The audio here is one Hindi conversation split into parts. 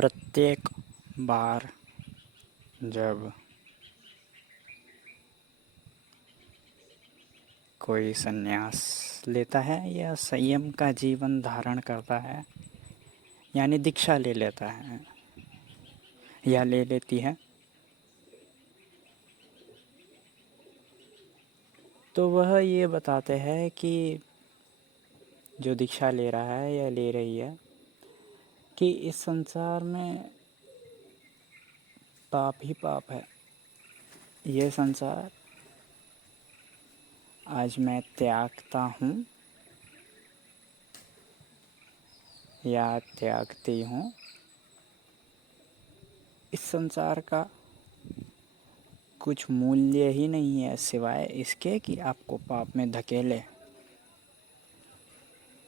प्रत्येक बार जब कोई संन्यास लेता है या संयम का जीवन धारण करता है यानी दीक्षा ले लेता है या ले लेती है, तो वह ये बताते हैं कि जो दीक्षा ले रहा है या ले रही है कि इस संसार में पाप ही पाप है। यह संसार आज मैं त्यागता हूँ या त्यागती हूँ, इस संसार का कुछ मूल्य ही नहीं है सिवाय इसके कि आपको पाप में धकेले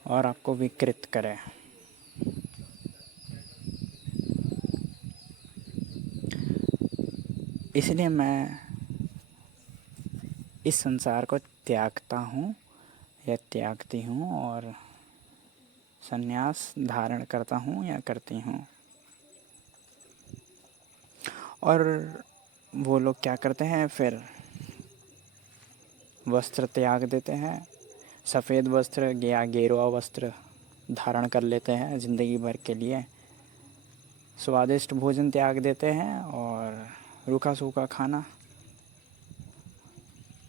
और आपको विकृत करे। इसलिए मैं इस संसार को त्यागता हूँ या त्यागती हूँ और संन्यास धारण करता हूँ या करती हूँ। और वो लोग क्या करते हैं, फिर वस्त्र त्याग देते हैं, सफ़ेद वस्त्र या गेरुआ वस्त्र धारण कर लेते हैं ज़िंदगी भर के लिए, स्वादिष्ट भोजन त्याग देते हैं और रूखा सूखा खाना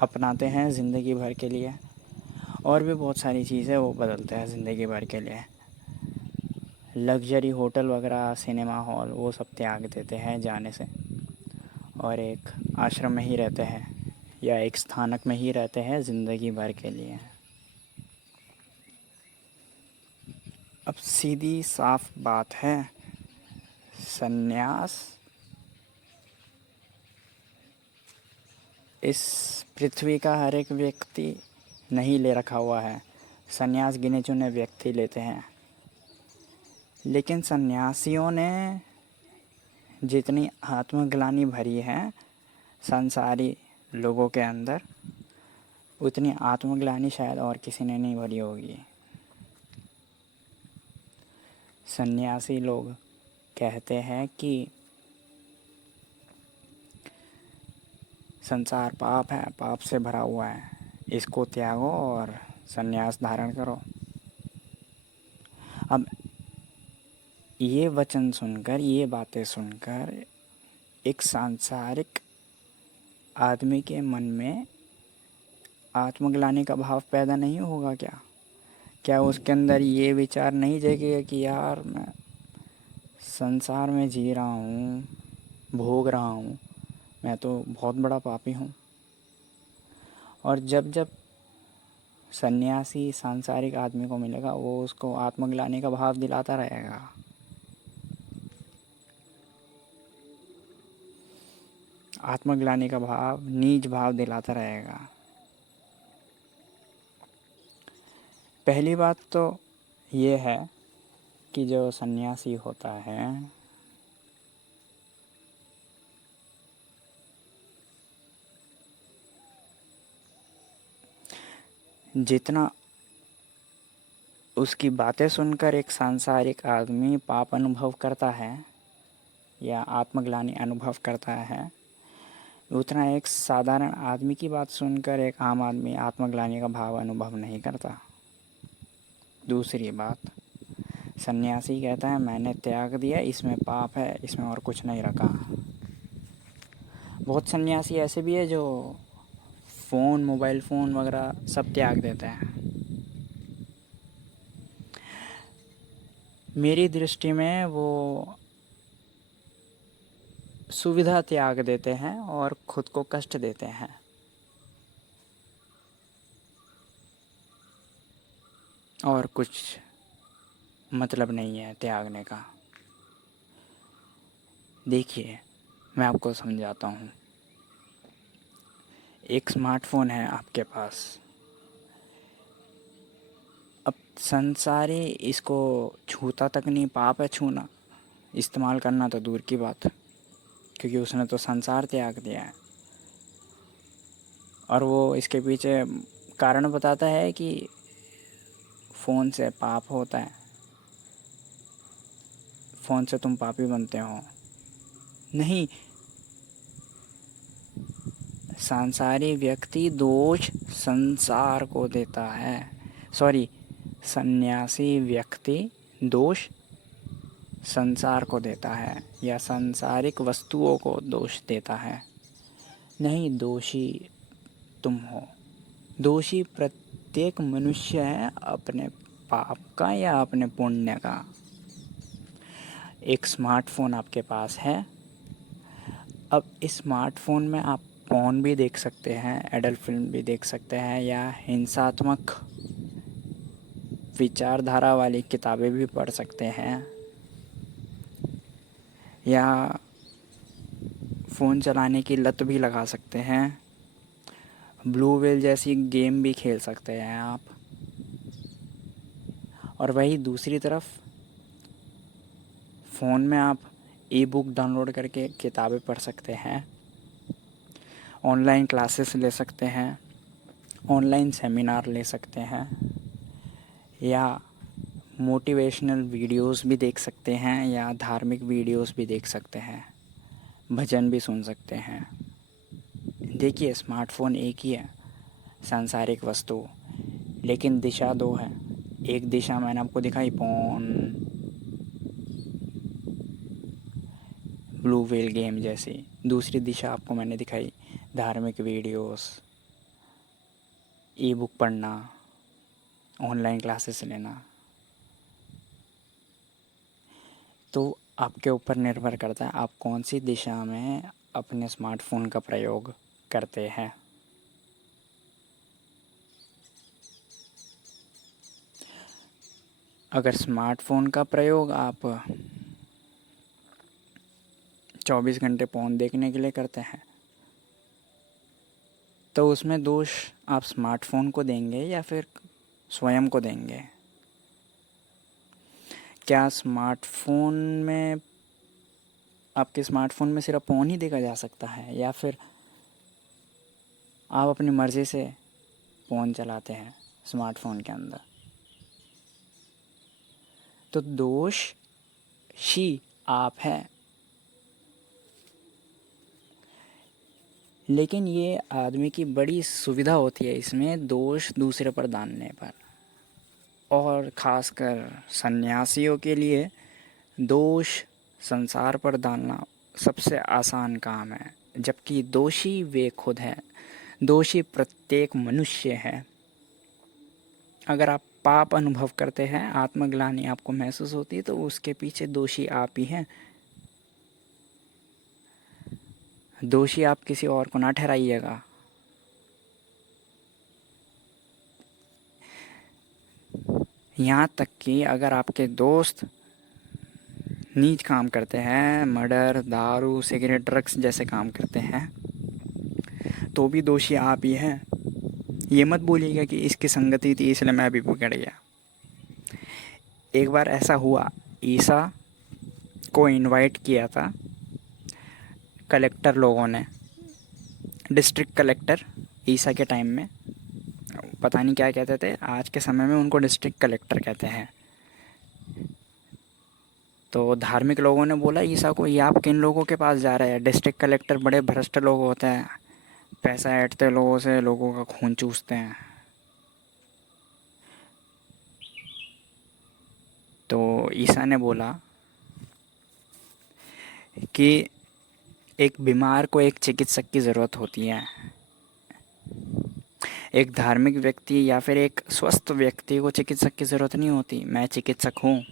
अपनाते हैं ज़िंदगी भर के लिए। और भी बहुत सारी चीज़ें वो बदलते हैं ज़िंदगी भर के लिए। लग्जरी होटल वगैरह, सिनेमा हॉल, वो सब त्याग देते हैं जाने से और एक आश्रम में ही रहते हैं या एक स्थानक में ही रहते हैं ज़िंदगी भर के लिए। अब सीधी साफ बात है, संन्यास इस पृथ्वी का हर एक व्यक्ति नहीं ले रखा हुआ है। संन्यास गिने चुने व्यक्ति लेते हैं, लेकिन सन्यासियों ने जितनी आत्मग्लानि भरी है संसारी लोगों के अंदर, उतनी आत्मग्लानि शायद और किसी ने नहीं भरी होगी। सन्यासी लोग कहते हैं कि संसार पाप है, पाप से भरा हुआ है, इसको त्यागो और संन्यास धारण करो। अब ये वचन सुनकर, ये बातें सुनकर एक सांसारिक आदमी के मन में आत्मग्लानि का भाव पैदा नहीं होगा क्या? क्या उसके अंदर ये विचार नहीं जगेगा कि यार मैं संसार में जी रहा हूँ, भोग रहा हूँ, मैं तो बहुत बड़ा पापी हूँ। और जब जब सन्यासी सांसारिक आदमी को मिलेगा, वो उसको आत्मग्लानि का भाव दिलाता रहेगा। आत्मग्लानि का भाव, नीच भाव दिलाता रहेगा। पहली बात तो ये है कि जो सन्यासी होता है जितना उसकी बातें सुनकर एक सांसारिक आदमी पाप अनुभव करता है या आत्मग्लानि अनुभव करता है, उतना एक साधारण आदमी की बात सुनकर एक आम आदमी आत्मग्लानि का भाव अनुभव नहीं करता। दूसरी बात, सन्यासी कहता है मैंने त्याग दिया, इसमें पाप है, इसमें और कुछ नहीं रखा। बहुत सन्यासी ऐसे भी है जो मोबाइल फ़ोन वगैरह सब त्याग देते हैं। मेरी दृष्टि में वो सुविधा त्याग देते हैं और खुद को कष्ट देते हैं। और कुछ मतलब नहीं है त्यागने का। देखिए, मैं आपको समझाता हूँ। एक स्मार्टफ़ोन है आपके पास। अब संसारी इसको छूता तक नहीं, पाप है छूना, इस्तेमाल करना तो दूर की बात, क्योंकि उसने तो संसार त्याग दिया है। और वो इसके पीछे कारण बताता है कि फ़ोन से पाप होता है, फ़ोन से तुम पापी बनते हो। नहीं, सांसारिक व्यक्ति दोष संसार को देता है। सॉरी, सन्यासी व्यक्ति दोष संसार को देता है या सांसारिक वस्तुओं को दोष देता है। नहीं, दोषी तुम हो। दोषी प्रत्येक मनुष्य है, अपने पाप का या अपने पुण्य का। एक स्मार्टफोन आपके पास है। अब इस स्मार्टफोन में आप पोर्न भी देख सकते हैं, एडल्ट फिल्म भी देख सकते हैं, या हिंसात्मक विचारधारा वाली किताबें भी पढ़ सकते हैं, या फ़ोन चलाने की लत भी लगा सकते हैं। ब्लू व्हेल जैसी गेम भी खेल सकते हैं आप। और वही दूसरी तरफ फ़ोन में आप ई बुक डाउनलोड करके किताबें पढ़ सकते हैं, ऑनलाइन क्लासेस ले सकते हैं, ऑनलाइन सेमिनार ले सकते हैं, या मोटिवेशनल वीडियोस भी देख सकते हैं, या धार्मिक वीडियोस भी देख सकते हैं, भजन भी सुन सकते हैं। देखिए, स्मार्टफ़ोन एक ही है, सांसारिक वस्तु, लेकिन दिशा दो है। एक दिशा मैंने आपको दिखाई पोर्न, ब्लू व्हेल गेम जैसी। दूसरी दिशा आपको मैंने दिखाई धार्मिक वीडियोस, ई बुक पढ़ना, ऑनलाइन क्लासेस लेना। तो आपके ऊपर निर्भर करता है आप कौन सी दिशा में अपने स्मार्टफ़ोन का प्रयोग करते हैं। अगर स्मार्टफ़ोन का प्रयोग आप 24 घंटे फ़ोन देखने के लिए करते हैं, तो उसमें दोष आप स्मार्टफ़ोन को देंगे या फिर स्वयं को देंगे। क्या स्मार्टफ़ोन में आपके स्मार्टफ़ोन में सिर्फ फ़ोन ही देखा जा सकता है, या फिर आप अपनी मर्ज़ी से फ़ोन चलाते हैं स्मार्टफ़ोन के अंदर। तो दोषी आप हैं। लेकिन ये आदमी की बड़ी सुविधा होती है इसमें दोष दूसरे पर डालने पर, और ख़ासकर सन्यासियों के लिए दोष संसार पर डालना सबसे आसान काम है, जबकि दोषी वे खुद हैं। दोषी प्रत्येक मनुष्य है। अगर आप पाप अनुभव करते हैं, आत्मग्लानि आपको महसूस होती है, तो उसके पीछे दोषी आप ही हैं। दोषी आप किसी और को ना ठहराइएगा। यहाँ तक कि अगर आपके दोस्त नीच काम करते हैं, मर्डर, दारू, सिगरेट, ड्रग्स जैसे काम करते हैं, तो भी दोषी आप ही हैं। ये मत बोलिएगा कि इसकी संगति थी इसलिए मैं भी बिगड़ गया। एक बार ऐसा हुआ, ईसा को इनवाइट किया था कलेक्टर लोगों ने, डिस्ट्रिक्ट कलेक्टर। ईसा के टाइम में पता नहीं क्या कहते थे, आज के समय में उनको डिस्ट्रिक्ट कलेक्टर कहते हैं। तो धार्मिक लोगों ने बोला ईसा को, ये आप किन लोगों के पास जा रहे हैं? डिस्ट्रिक्ट कलेक्टर बड़े भ्रष्ट लोग होते हैं, पैसा ऐंठते लोगों से, लोगों का खून चूसते हैं। तो ईसा ने बोला कि एक बीमार को एक चिकित्सक की ज़रूरत होती है। एक धार्मिक व्यक्ति या फिर एक स्वस्थ व्यक्ति को चिकित्सक की ज़रूरत नहीं होती। मैं चिकित्सक हूँ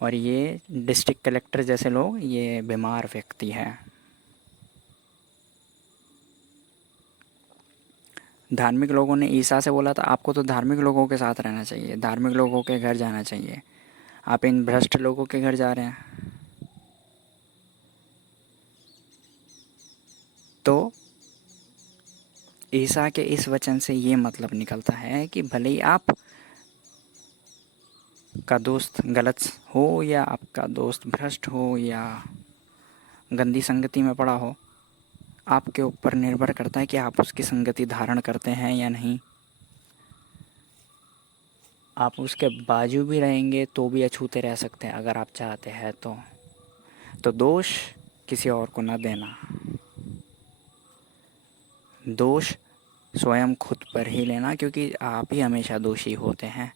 और ये डिस्ट्रिक्ट कलेक्टर जैसे लोग ये बीमार व्यक्ति हैं। धार्मिक लोगों ने ईसा से बोला था आपको तो धार्मिक लोगों के साथ रहना चाहिए, धार्मिक लोगों के घर जाना चाहिए, आप इन भ्रष्ट लोगों के घर जा रहे हैं। तो ईसा के इस वचन से ये मतलब निकलता है कि भले ही आप का दोस्त गलत हो या आपका दोस्त भ्रष्ट हो या गंदी संगति में पड़ा हो, आपके ऊपर निर्भर करता है कि आप उसकी संगति धारण करते हैं या नहीं। आप उसके बाजू भी रहेंगे तो भी अछूते रह सकते हैं अगर आप चाहते हैं तो दोष किसी और को न देना। दोष स्वयं खुद पर ही लेना, क्योंकि आप ही हमेशा दोषी होते हैं,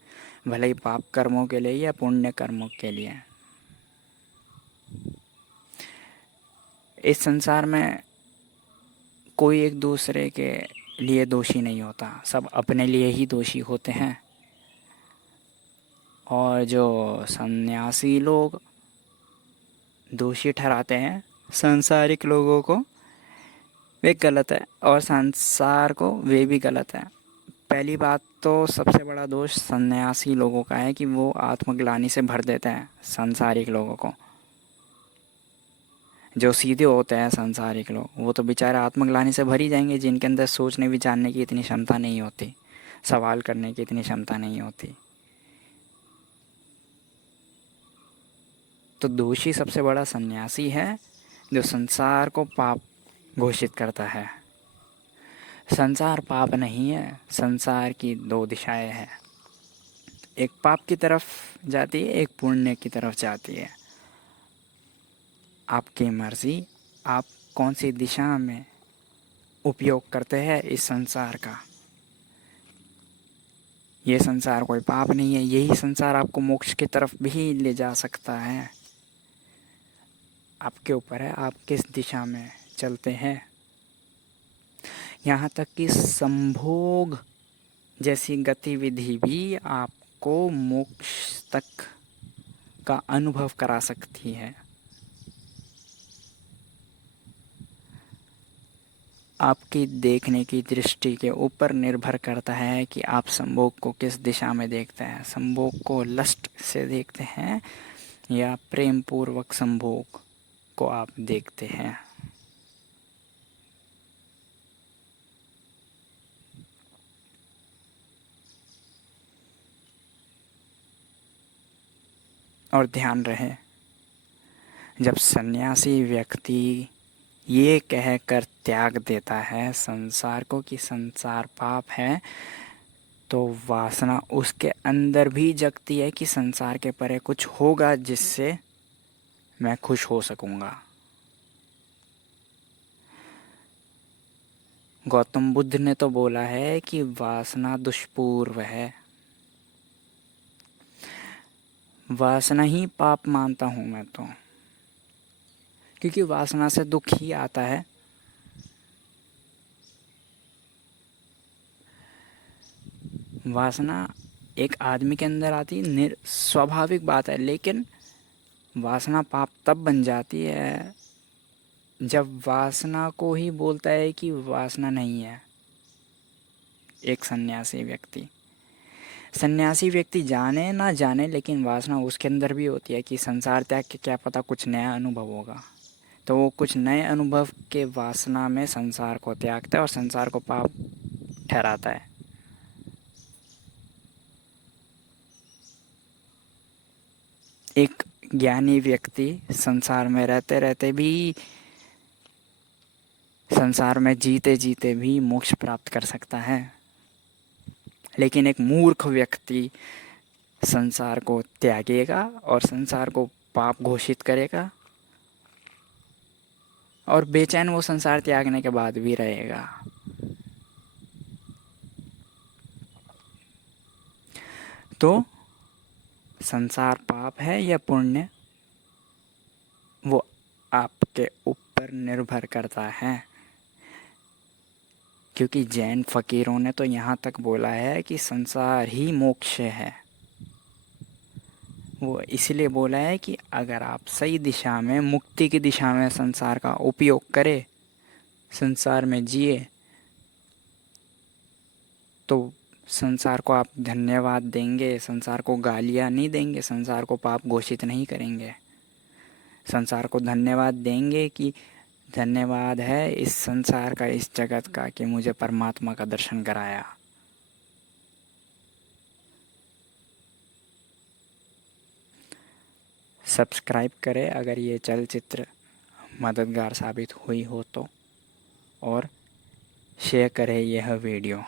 भले ही पाप कर्मों के लिए या पुण्य कर्मों के लिए। इस संसार में कोई एक दूसरे के लिए दोषी नहीं होता, सब अपने लिए ही दोषी होते हैं। और जो सन्यासी लोग दोषी ठहराते हैं सांसारिक लोगों को, वे गलत है, और संसार को वे भी गलत है। पहली बात तो सबसे बड़ा दोष सन्यासी लोगों का है कि वो आत्मग्लानि से भर देते हैं सांसारिक लोगों को। जो सीधे होते हैं सांसारिक लोग, वो तो बेचारे आत्मग्लानि से भर ही जाएंगे, जिनके अंदर सोचने विचारने की इतनी क्षमता नहीं होती, सवाल करने की इतनी क्षमता नहीं होती। तो दोषी सबसे बड़ा सन्यासी है जो संसार को पाप घोषित करता है। संसार पाप नहीं है, संसार की दो दिशाएं हैं, एक पाप की तरफ जाती है, एक पुण्य की तरफ जाती है। आपकी मर्जी, आप कौन सी दिशा में उपयोग करते हैं इस संसार का। ये संसार कोई पाप नहीं है, यही संसार आपको मोक्ष की तरफ भी ले जा सकता है। आपके ऊपर है आप किस दिशा में चलते हैं। यहाँ तक कि संभोग जैसी गतिविधि भी आपको मोक्ष तक का अनुभव करा सकती है। आपकी देखने की दृष्टि के ऊपर निर्भर करता है कि आप संभोग को किस दिशा में देखते हैं। संभोग को लस्ट से देखते हैं या प्रेम पूर्वक संभोग को आप देखते हैं। और ध्यान रहे, जब सन्यासी व्यक्ति ये कहकर त्याग देता है संसार को कि संसार पाप है, तो वासना उसके अंदर भी जगती है कि संसार के परे कुछ होगा जिससे मैं खुश हो सकूंगा। गौतम बुद्ध ने तो बोला है कि वासना दुष्पूर्व है। वासना ही पाप मानता हूं मैं तो, क्योंकि वासना से दुख ही आता है। वासना एक आदमी के अंदर आती स्वाभाविक बात है, लेकिन वासना पाप तब बन जाती है जब वासना को ही बोलता है कि वासना नहीं है। एक सन्यासी व्यक्ति जाने ना जाने, लेकिन वासना उसके अंदर भी होती है कि संसार त्याग के क्या पता कुछ नया अनुभव होगा, तो वो कुछ नए अनुभव के वासना में संसार को त्यागता है और संसार को पाप ठहराता है। एक ज्ञानी व्यक्ति संसार में रहते रहते भी, संसार में जीते जीते भी मोक्ष प्राप्त कर सकता है, लेकिन एक मूर्ख व्यक्ति संसार को त्यागेगा और संसार को पाप घोषित करेगा और बेचैन वो संसार त्यागने के बाद भी रहेगा। तो संसार पाप है या पुण्य, वो आपके ऊपर निर्भर करता है। क्योंकि जैन फकीरों ने तो यहाँ तक बोला है कि संसार ही मोक्ष है। वो इसलिए बोला है कि अगर आप सही दिशा में, मुक्ति की दिशा में संसार का उपयोग करें, संसार में जिए, तो संसार को आप धन्यवाद देंगे, संसार को गालियाँ नहीं देंगे, संसार को पाप घोषित नहीं करेंगे। संसार को धन्यवाद देंगे कि धन्यवाद है इस संसार का, इस जगत का, कि मुझे परमात्मा का दर्शन कराया। सब्सक्राइब करें अगर ये चलचित्र मददगार साबित हुई हो तो, और शेयर करें यह वीडियो।